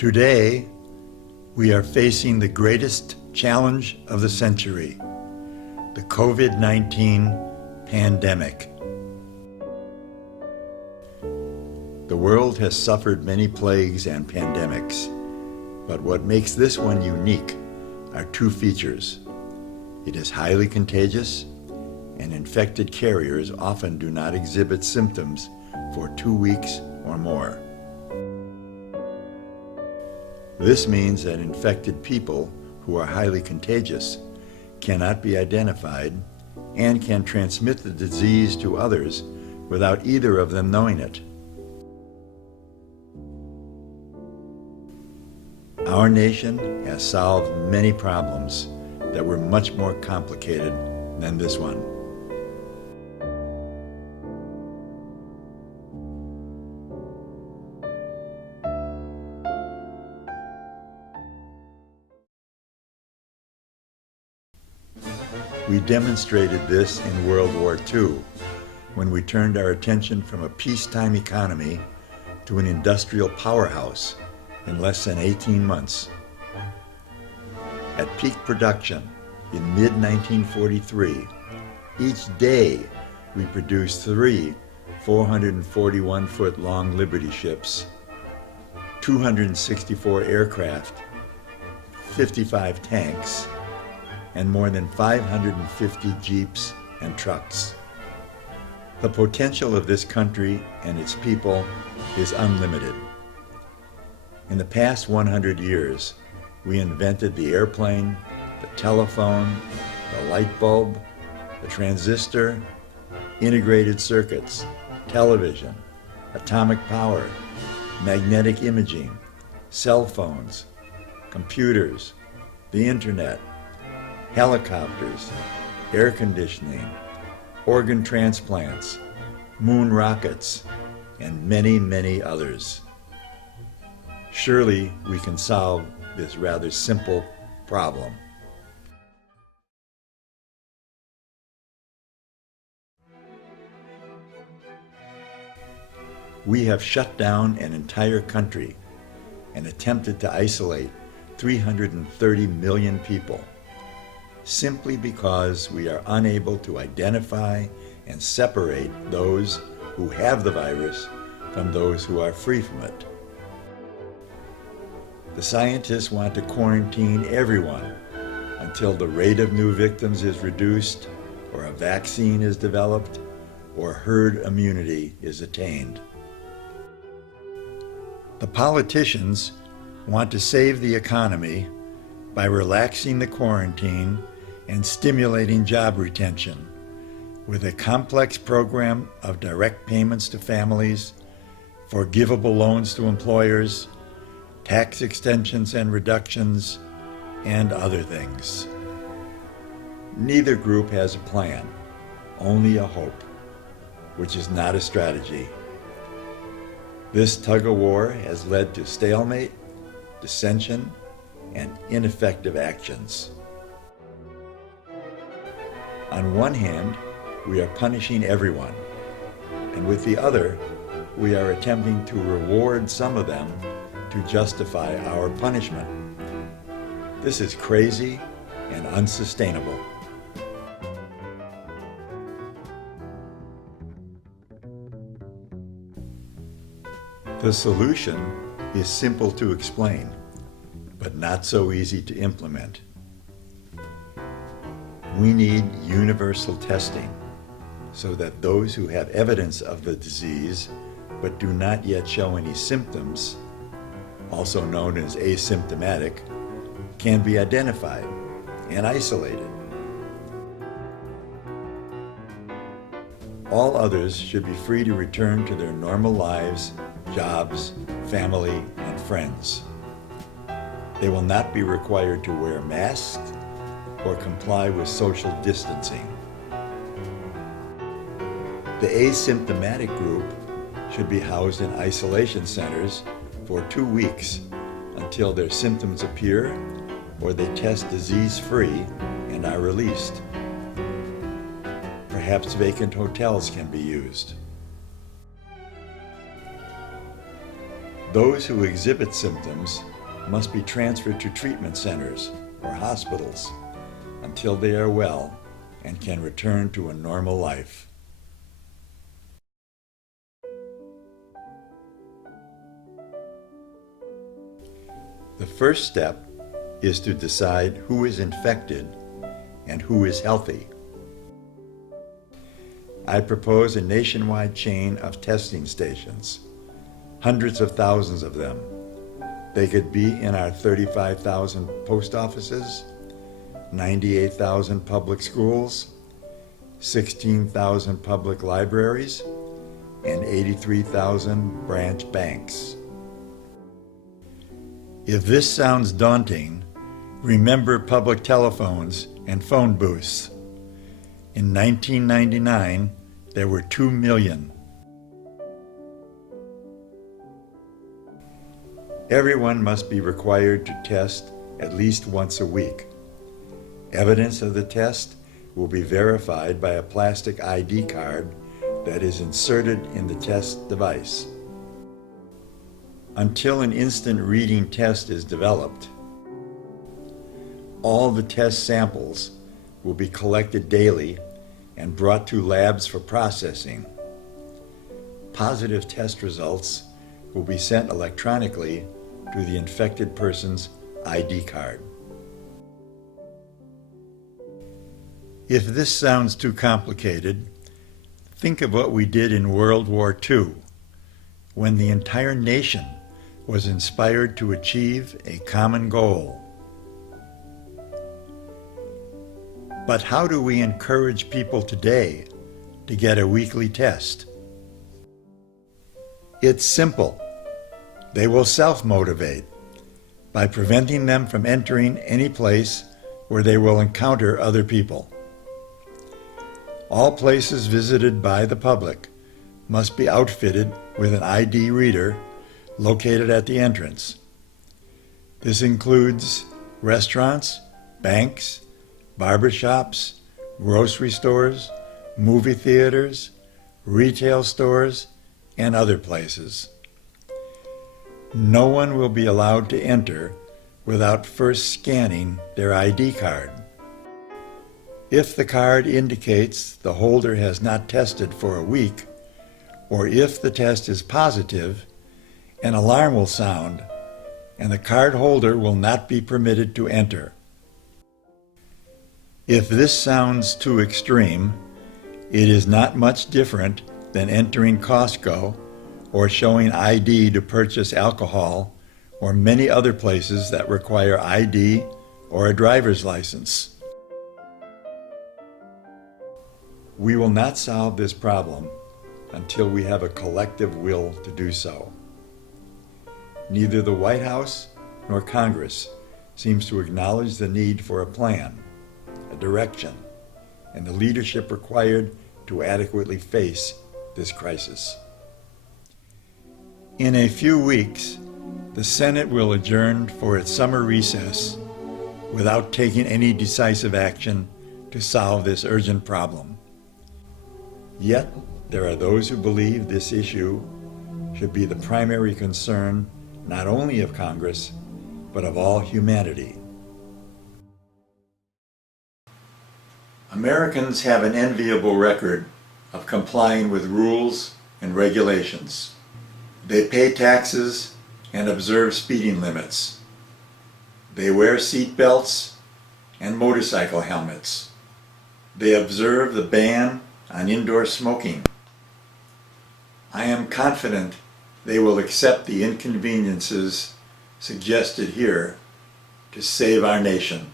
Today, we are facing the greatest challenge of the century, the COVID-19 pandemic. The world has suffered many plagues and pandemics, but what makes this one unique are two features. It is highly contagious, and infected carriers often do not exhibit symptoms for 2 weeks or more. This means that infected people who are highly contagious cannot be identified and can transmit the disease to others without either of them knowing it. Our nation has solved many problems that were much more complicated than this one. We demonstrated this in World War II when we turned our attention from a peacetime economy to an industrial powerhouse in less than 18 months. At peak production in mid-1943, each day we produced 3 441-foot long Liberty ships, 264 aircraft, 55 tanks, and more than 550 jeeps and trucks. The potential of this country and its people is unlimited. In the past 100 years, we invented the airplane, the telephone, the light bulb, the transistor, integrated circuits, television, atomic power, magnetic imaging, cell phones, computers, the internet, helicopters, air conditioning, organ transplants, moon rockets, and many, many others. Surely we can solve this rather simple problem. We have shut down an entire country and attempted to isolate 330 million people, simply because we are unable to identify and separate those who have the virus from those who are free from it. The scientists want to quarantine everyone until the rate of new victims is reduced, or a vaccine is developed, or herd immunity is attained. The politicians want to save the economy by relaxing the quarantine and stimulating job retention with a complex program of direct payments to families, forgivable loans to employers, tax extensions and reductions, and other things. Neither group has a plan, only a hope, which is not a strategy. This tug-of-war has led to stalemate, dissension, and ineffective actions. On one hand, we are punishing everyone, and with the other, we are attempting to reward some of them to justify our punishment. This is crazy and unsustainable. The solution is simple to explain, but not so easy to implement. We need universal testing so that those who have evidence of the disease but do not yet show any symptoms, also known as asymptomatic, can be identified and isolated. All others should be free to return to their normal lives, jobs, family, and friends. They will not be required to wear masks or comply with social distancing. The asymptomatic group should be housed in isolation centers for 2 weeks until their symptoms appear or they test disease-free and are released. Perhaps vacant hotels can be used. Those who exhibit symptoms must be transferred to treatment centers or hospitals until they are well and can return to a normal life. The first step is to decide who is infected and who is healthy. I propose a nationwide chain of testing stations, hundreds of thousands of them. They could be in our 35,000 post offices, 98,000 public schools, 16,000 public libraries, and 83,000 branch banks. If this sounds daunting, remember public telephones and phone booths. In 1999, there were 2 million. Everyone must be required to test at least once a week. Evidence of the test will be verified by a plastic ID card that is inserted in the test device. Until an instant reading test is developed, all the test samples will be collected daily and brought to labs for processing. Positive test results will be sent electronically to the infected person's ID card. If this sounds too complicated, think of what we did in World War II, when the entire nation was inspired to achieve a common goal. But how do we encourage people today to get a weekly test? It's simple. They will self-motivate by preventing them from entering any place where they will encounter other people. All places visited by the public must be outfitted with an ID reader located at the entrance. This includes restaurants, banks, barbershops, grocery stores, movie theaters, retail stores, and other places. No one will be allowed to enter without first scanning their ID card. If the card indicates the holder has not tested for a week, or if the test is positive, an alarm will sound and the card holder will not be permitted to enter. If this sounds too extreme, it is not much different than entering Costco or showing ID to purchase alcohol or many other places that require ID or a driver's license. We will not solve this problem until we have a collective will to do so. Neither the White House nor Congress seems to acknowledge the need for a plan, a direction, and the leadership required to adequately face this crisis. In a few weeks, the Senate will adjourn for its summer recess without taking any decisive action to solve this urgent problem. Yet, there are those who believe this issue should be the primary concern not only of Congress, but of all humanity. Americans have an enviable record of complying with rules and regulations. They pay taxes and observe speeding limits. They wear seat belts and motorcycle helmets. They observe the ban on indoor smoking. I am confident they will accept the inconveniences suggested here to save our nation.